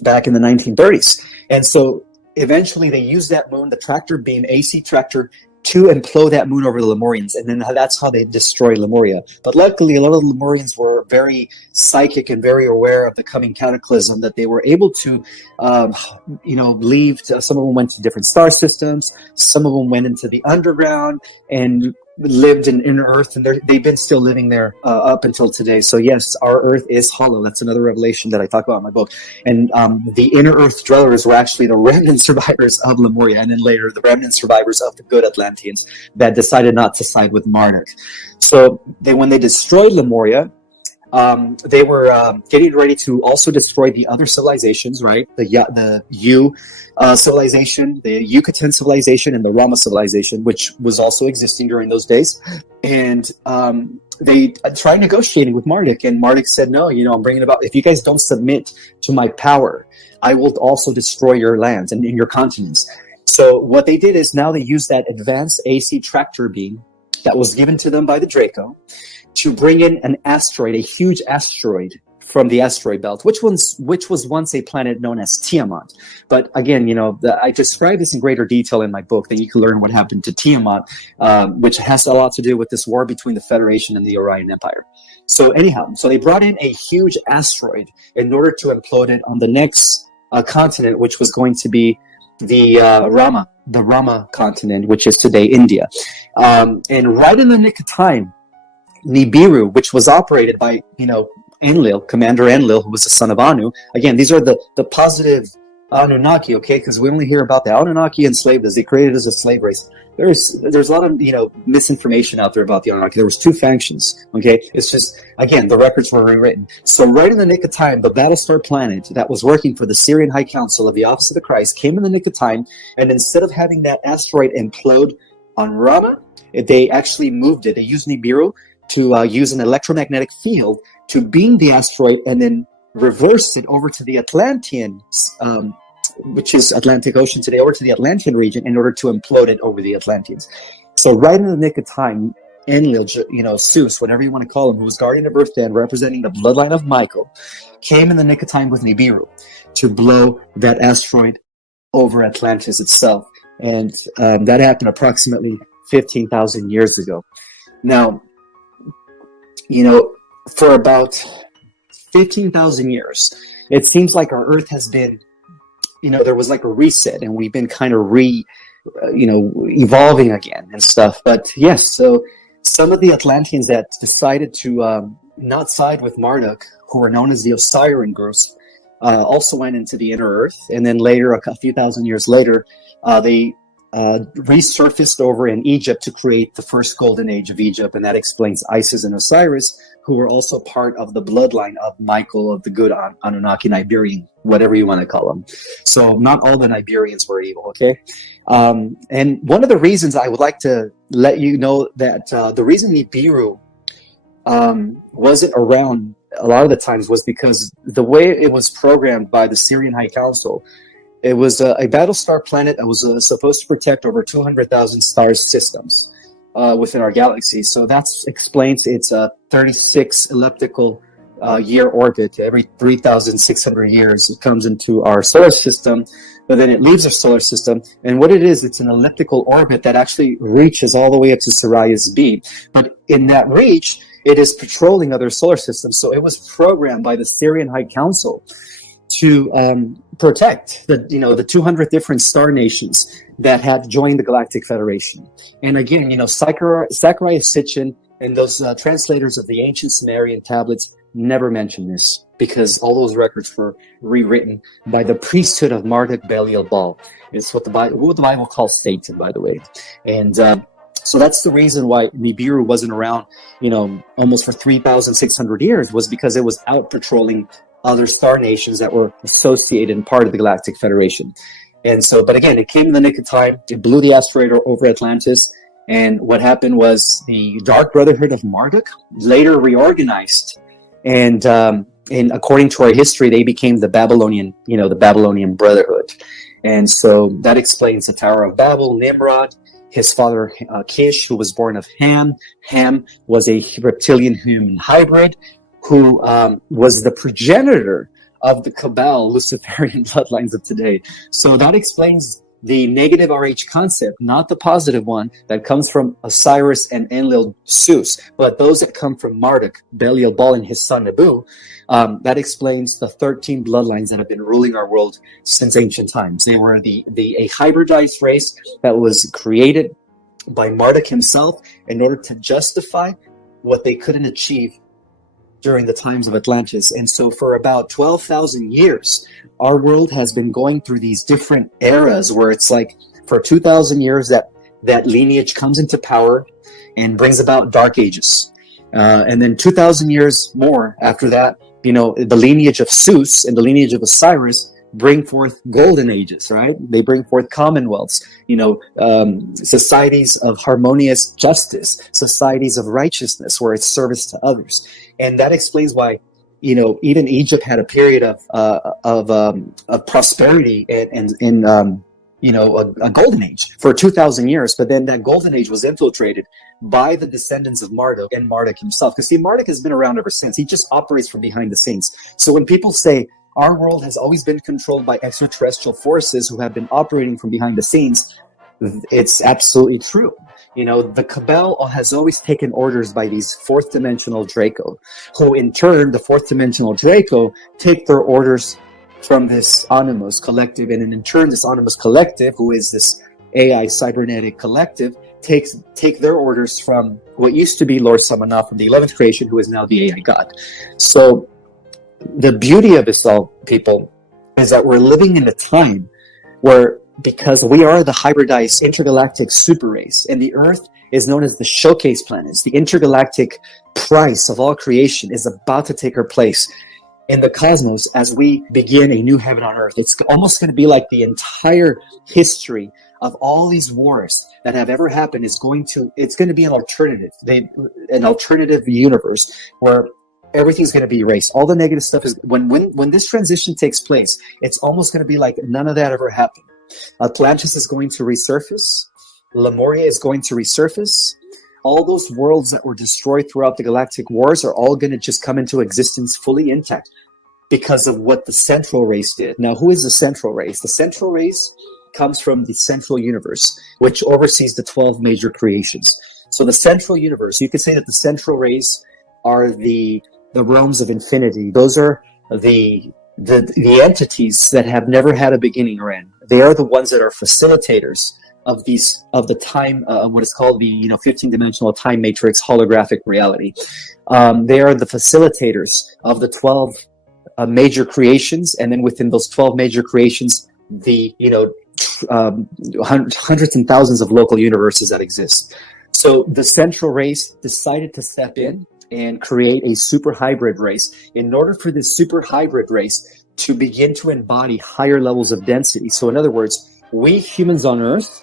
back in the 1930s. And so eventually they used that moon, the tractor beam, AC tractor, to implode that moon over the Lemurians. And then that's how they destroyed Lemuria. But luckily, a lot of the Lemurians were very psychic and very aware of the coming cataclysm, that they were able to, leave. Some of them went to different star systems. Some of them went into the underground and lived in inner Earth, and they've been still living there up until today. So yes, our Earth is hollow. That's another revelation that I talk about in my book. And the inner Earth dwellers were actually the remnant survivors of Lemuria, and then later the remnant survivors of the good Atlanteans that decided not to side with Marduk. So when they destroyed Lemuria, they were getting ready to also destroy the other civilizations, right? The Yu civilization, the Yucatan civilization, and the Rama civilization, which was also existing during those days. And they tried negotiating with Marduk, and Marduk said, no, I'm bringing about, if you guys don't submit to my power, I will also destroy your lands and your continents. So what they did is now they used that advanced AC tractor beam that was given to them by the Draco to bring in an asteroid, a huge asteroid from the asteroid belt, which was once a planet known as Tiamat. But again, I describe this in greater detail in my book. Then you can learn what happened to Tiamat, which has a lot to do with this war between the Federation and the Orion Empire. So anyhow, they brought in a huge asteroid in order to implode it on the next continent, which was going to be the Rama continent, which is today India. And right in the nick of time, Nibiru, which was operated by, Enlil, Commander Enlil, who was the son of Anu. Again, these are the positive Anunnaki, okay? Because we only hear about the Anunnaki enslaved us. They created us as a slave race. There's a lot of, misinformation out there about the Anunnaki. There was two factions, okay? It's just, again, the records were rewritten. So right in the nick of time, the Battlestar planet that was working for the Syrian High Council of the Office of the Christ came in the nick of time, and instead of having that asteroid implode on Rama, they actually moved it. They used Nibiru to use an electromagnetic field to beam the asteroid and then reverse it over to the Atlantean, which is Atlantic Ocean today, over to the Atlantean region in order to implode it over the Atlanteans. So right in the nick of time, Enlil, Zeus, whatever you want to call him, who was guardian of Earth then, representing the bloodline of Michael, came in the nick of time with Nibiru to blow that asteroid over Atlantis itself. And that happened approximately 15,000 years ago. Now, for about 15,000 years, it seems like our Earth has been, there was like a reset, and we've been kind of evolving again and stuff. But yes, so some of the Atlanteans that decided to not side with Marduk, who were known as the Osirian groups, also went into the inner Earth, and then later, a few thousand years later, they resurfaced over in Egypt to create the first golden age of Egypt, and that explains Isis and Osiris, who were also part of the bloodline of Michael, of the good Anunnaki Nibirian, whatever you want to call them. So not all the Nibirians were evil, okay? And one of the reasons I would like to let you know that the reason Nibiru wasn't around a lot of the times was because the way it was programmed by the Syrian High Council, it was a Battlestar planet that was supposed to protect over 200,000 star systems within our galaxy. So that explains its 36 elliptical year orbit. Every 3,600 years, it comes into our solar system, but then it leaves our solar system. And what it is, it's an elliptical orbit that actually reaches all the way up to Sirius B. But in that reach, it is patrolling other solar systems. So it was programmed by the Syrian High Council to protect the 200 different star nations that had joined the Galactic Federation. And again, Zachariah Sitchin and those translators of the ancient Sumerian tablets never mention this, because all those records were rewritten by the priesthood of Marduk Belial Baal. It's what the Bible calls Satan, by the way. And so that's the reason why Nibiru wasn't around, almost for 3,600 years, was because it was out patrolling other star nations that were associated and part of the Galactic Federation. And so, but again, it came in the nick of time. It blew the asteroid over Atlantis. And what happened was the Dark Brotherhood of Marduk later reorganized. And according to our history, they became the Babylonian Brotherhood. And so that explains the Tower of Babel, Nimrod, his father Kish, who was born of Ham. Ham was a reptilian-human hybrid who was the progenitor of the Cabal Luciferian bloodlines of today. So that explains the negative RH concept, not the positive one that comes from Osiris and Enlil, Zeus, but those that come from Marduk, Belial, Baal, and his son Nabu. That explains the 13 bloodlines that have been ruling our world since ancient times. They were a hybridized race that was created by Marduk himself in order to justify what they couldn't achieve during the times of Atlantis. And so for about 12,000 years, our world has been going through these different eras where it's like for 2,000 years that lineage comes into power and brings about dark ages. And then 2,000 years more after that, the lineage of Zeus and the lineage of Osiris bring forth golden ages, right? They bring forth commonwealths, societies of harmonious justice, societies of righteousness where it's service to others. And that explains why, even Egypt had a period of prosperity and a golden age for 2,000 years. But then that golden age was infiltrated by the descendants of Marduk and Marduk himself. Because see, Marduk has been around ever since. He just operates from behind the scenes. So when people say our world has always been controlled by extraterrestrial forces who have been operating from behind the scenes, it's absolutely true. The Cabal has always taken orders by these fourth dimensional Draco, who in turn, the fourth dimensional Draco, take their orders from this Animus collective, and in turn, this Animus collective, who is this AI cybernetic collective, take their orders from what used to be Lord Samanah from the 11th creation, who is now the AI God. So the beauty of this all, people, is that we're living in a time where, because we are the hybridized intergalactic super race, and the Earth is known as the showcase planets, the intergalactic price of all creation is about to take her place in the cosmos as we begin a new heaven on Earth. It's almost going to be like the entire history of all these wars that have ever happened it's going to be an alternative universe where everything's going to be erased. All the negative stuff is when this transition takes place, it's almost going to be like none of that ever happened. Atlantis is going to resurface. Lemuria is going to resurface. All those worlds that were destroyed throughout the galactic wars are all going to just come into existence fully intact because of what the central race did. Now, who is the central race? The central race comes from the central universe, which oversees the 12 major creations. So the central universe, you could say that the central race are the realms of infinity. Those are the entities that have never had a beginning or end. They are the ones that are facilitators of the time, what is called the 15-dimensional time matrix holographic reality. They are the facilitators of the 12 major creations, and then within those 12 major creations, the hundreds and thousands of local universes that exist. So the central race decided to step in and create a super hybrid race in order for this super hybrid race to begin to embody higher levels of density. So in other words, we humans on Earth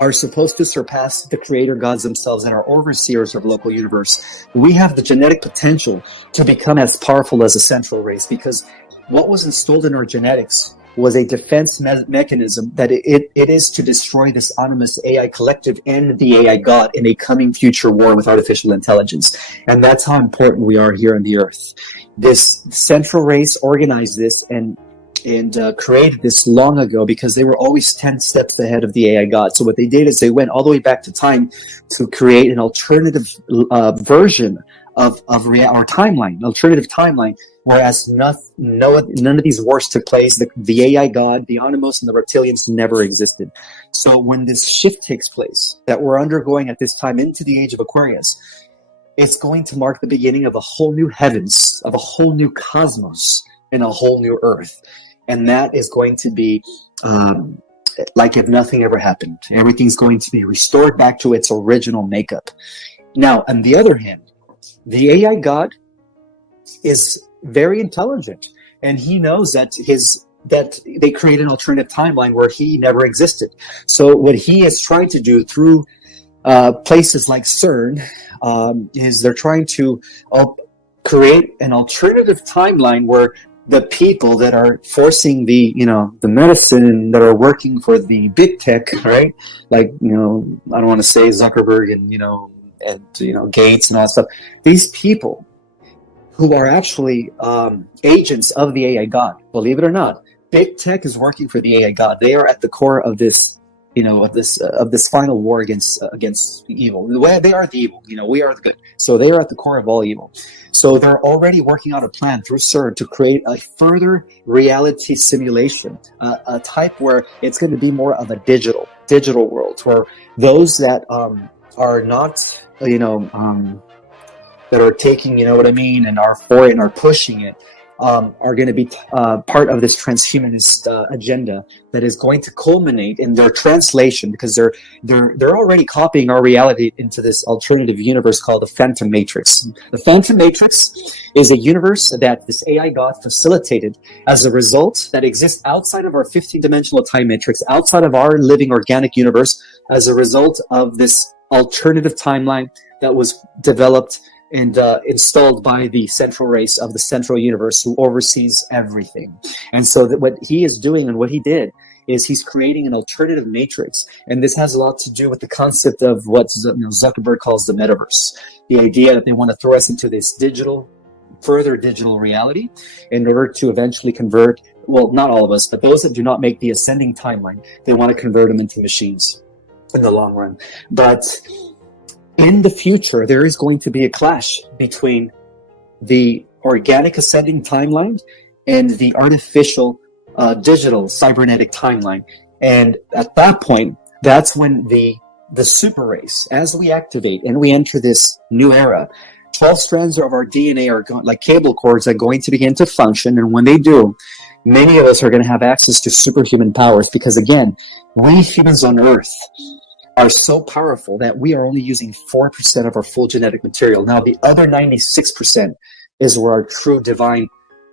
are supposed to surpass the creator gods themselves and are overseers of local universe. We have the genetic potential to become as powerful as a central race, because what was installed in our genetics was a defense mechanism that it is to destroy this autonomous AI collective and the AI God in a coming future war with artificial intelligence. And that's how important we are here on the Earth. This central race organized this and created this long ago because they were always 10 steps ahead of the AI God. So what they did is they went all the way back to time to create an alternative version of our timeline, alternative timeline, whereas none of these wars took place. The AI God, the Animus, and the reptilians never existed. So when this shift takes place that we're undergoing at this time into the age of Aquarius, it's going to mark the beginning of a whole new heavens, of a whole new cosmos, and a whole new Earth. And that is going to be like if nothing ever happened. Everything's going to be restored back to its original makeup. Now, on the other hand, the AI God is very intelligent, and he knows that his that they create an alternative timeline where he never existed. So what he is trying to do through places like CERN is they're trying to create an alternative timeline where the people that are forcing the medicine that are working for the big tech, right? Like, I don't want to say Zuckerberg and Gates and all that stuff. These people who are actually agents of the AI God, believe it or not, big tech is working for the AI God. They are at the core of this, of this final war against evil. The way they are the evil, we are the good. So they are at the core of all evil. So they're already working on a plan through CERN to create a further reality simulation, a type where it's going to be more of a digital world, where those that are not, that are taking, and are for it and are pushing it, are going to be part of this transhumanist agenda that is going to culminate in their translation, because they're already copying our reality into this alternative universe called the Phantom Matrix. The Phantom Matrix is a universe that this AI God facilitated as a result that exists outside of our 15-dimensional time matrix, outside of our living organic universe, as a result of this alternative timeline that was developed and installed by the central race of the central universe who oversees everything. And so that what he is doing and what he did is he's creating an alternative matrix. And this has a lot to do with the concept of what Zuckerberg calls the metaverse. The idea that they want to throw us into this further digital reality in order to eventually convert, well, not all of us, but those that do not make the ascending timeline, they want to convert them into machines in the long run. But in the future, there is going to be a clash between the organic ascending timeline and the artificial digital cybernetic timeline. And at that point, that's when the super race, as we activate and we enter this new era, 12 strands of our DNA are like cable cords are going to begin to function. And when they do, many of us are going to have access to superhuman powers, because again, we humans on Earth are so powerful that we are only using 4% of our full genetic material. Now, the other 96% is where our true divine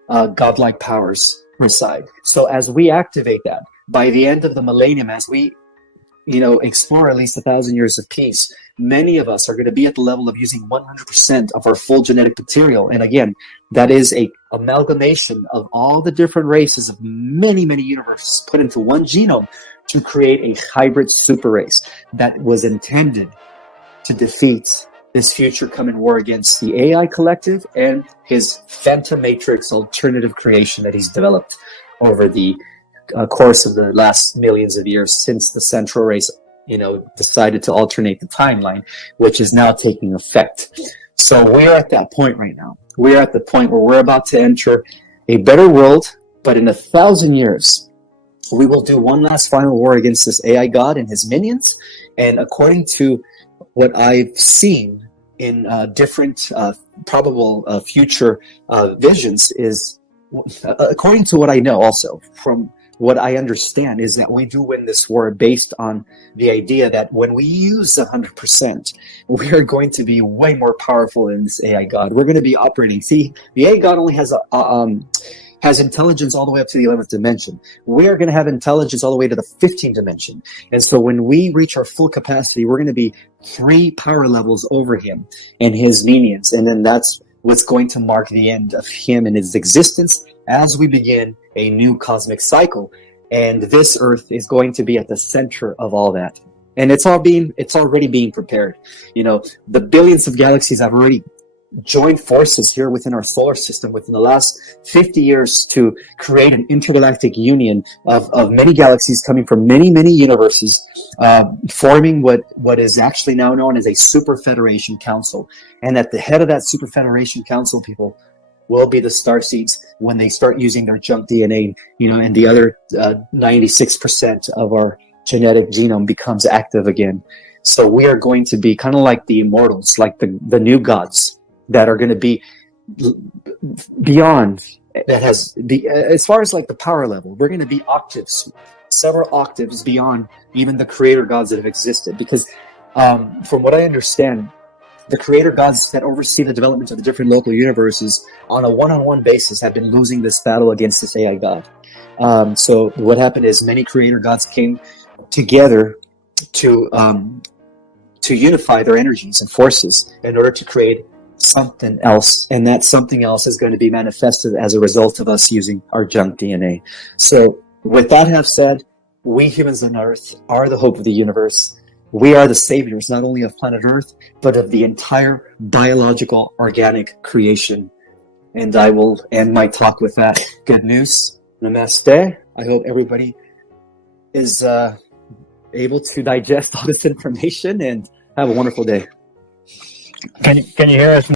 godlike powers reside. So as we activate that, by the end of the millennium, as we explore at least 1,000 years of peace, many of us are going to be at the level of using 100% of our full genetic material. And again, that is a amalgamation of all the different races of many, many universes put into one genome to create a hybrid super race that was intended to defeat this future coming war against the AI collective and his Phantom Matrix alternative creation that he's developed over the course of the last millions of years since the central race, decided to alternate the timeline, which is now taking effect. So we're at that point right now. We're at the point where we're about to enter a better world, but in 1,000 years, we will do one last final war against this AI God and his minions. And according to what I've seen in different probable future visions, is according to what I know also from what I understand, is that we do win this war based on the idea that when we use 100%, we are going to be way more powerful than this AI God. We're going to be operating. See, the AI God only has intelligence all the way up to the 11th dimension. We are going to have intelligence all the way to the 15th dimension. And so when we reach our full capacity, we're going to be 3 power levels over him and his minions. And then that's what's going to mark the end of him and his existence as we begin a new cosmic cycle. And this Earth is going to be at the center of all that. And it's already being prepared. The billions of galaxies have already joined forces here within our solar system within the last 50 years to create an intergalactic union of many galaxies coming from many, many universes, forming what is actually now known as a Super Federation Council. And at the head of that Super Federation Council, people will be the starseeds when they start using their junk DNA, and the other 96% of our genetic genome becomes active again. So we are going to be kind of like the immortals, like the new gods that are going to be beyond, that has as far as like the power level, we're going to be several octaves beyond even the creator gods that have existed. Because from what I understand, the creator gods that oversee the development of the different local universes on a one-on-one basis have been losing this battle against this AI god. So what happened is many creator gods came together to unify their energies and forces in order to create something else, and that something else is going to be manifested as a result of us using our junk DNA. So with that have said, we humans on Earth are the hope of the universe. We are the saviors not only of planet Earth, but of the entire biological organic creation. And I will end my talk with that good news. Namaste. I hope everybody is able to digest all this information and have a wonderful day. Can you hear us?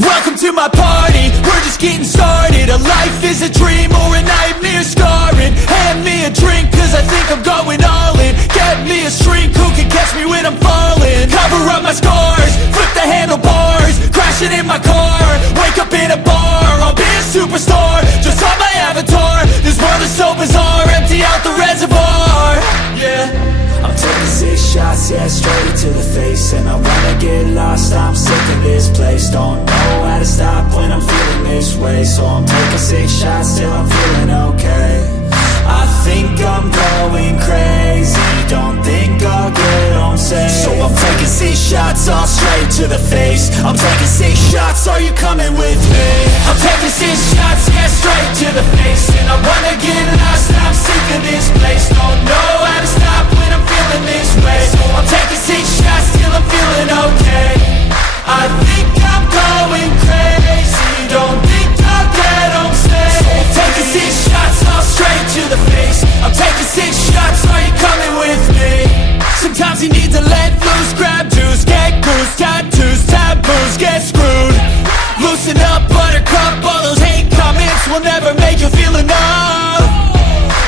Welcome to my party, we're just getting started. A life is a dream or a nightmare scarring. Hand me a drink cause I think I'm going all in. Get me a shrink who can catch me when I'm falling. Cover up my scars, flip the handlebars. Crashing in my car, wake up in a bar. I'll be a superstar, just on my avatar. This world is so bizarre, empty out the reservoir. Yeah, I'm taking 6 shots, yeah, straight to the face. And I wanna get lost, I'm sick of this place. Don't know how to stop when I'm feeling this way. So I'm taking 6 shots till I'm feeling okay. I think I'm going crazy, don't think I'll get home safe. So I'm taking 6 shots, all straight to the face. I'm taking 6 shots, are you coming with me? I'm taking 6 shots, yeah, straight to the face. And I wanna get lost, I'm sick of this place. Don't know how to stop when I'm feeling this way. So I'm taking 6 shots till I'm feeling okay. I think I'm going crazy, don't think I'll get home safe. So I'm taking 6 shots, all straight to the face. I'm taking 6 shots, are you coming with me? Sometimes you need to let loose, grab juice, get goose, tattoos, taboos, get screwed. Loosen up, buttercup, all those hate comments will never make you feel enough.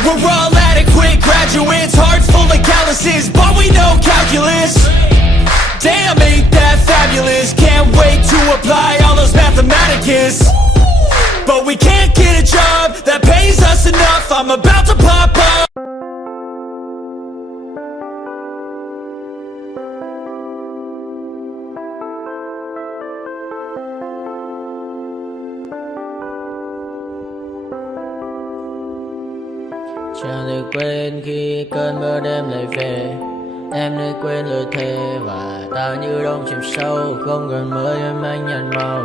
We're all adequate graduates, hearts full of calluses, but we know calculus. Damn, ain't that fabulous? Can't wait to apply all those mathematicus. But we can't get a job that pays us enough. I'm about to pop up. Chẳng được quên khi cơn mưa đêm lại về. Em nơi quên lời thề và ta như đông chìm sâu. Không cần mơ em anh nhận màu.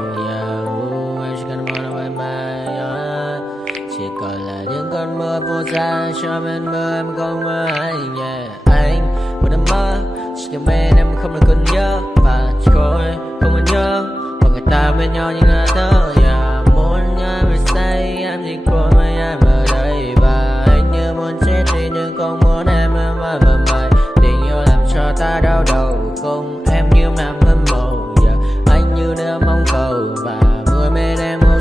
Em chỉ cần mơ nào em bay. Chỉ còn là những cơn mưa vô giá. Cho bên mơ em không mơ anh. Anh vẫn đang mơ. Chỉ cần bên em không được cần nhớ. Và chỉ có em không cần nhớ. Và người ta bên nhau như là tớ. Muốn nhớ về say em chỉ có mấy em ở đây. Và anh như muốn chết đi nhưng không muốn em mơ mày. Tình yêu làm cho ta đau đầu. Không em như làm mơ mộng. Anh như đang mong cầu. Và mưa bên em màu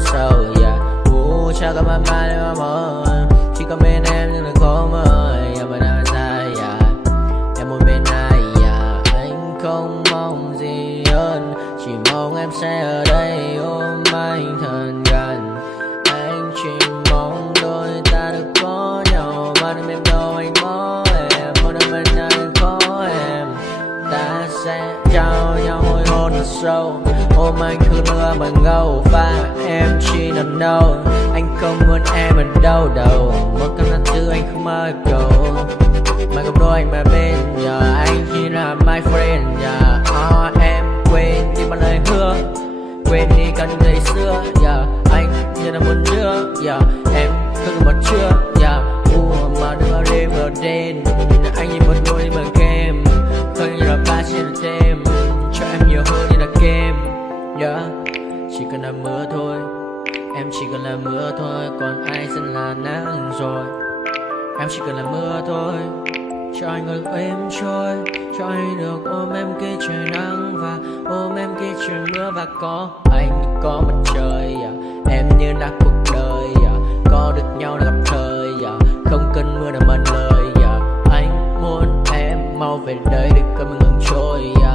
sâu. Ôm anh cứ mưa mà ngâu và em chỉ nằm đâu. Anh không muốn em ở đâu đâu. Một cơn là thứ anh không mơ cầu. Mà không đôi anh mà bên giờ anh chỉ là my friend giờ. Em quên đi bao lời hứa, quên đi cần ngày xưa giờ. Anh như là muốn nước giờ. Em không mất chưa giờ. Mà đưa đêm ở đêm anh nhìn một đôi đi bằng kem. Không như là ba trên thêm. Cho em nhiều hơn như là kem yeah. Chỉ cần là mưa thôi. Em chỉ cần là mưa thôi. Còn ai sẽ là nắng rồi. Em chỉ cần là mưa thôi. Cho anh ngồi êm trôi. Cho anh được ôm em khi trời nắng. Và ôm em khi trời mưa. Và có anh có mặt trời em như là cuộc đời có được nhau là gặp thời không cần mưa để mần lời anh muốn em mau về đây để cơn mưa ngừng trôi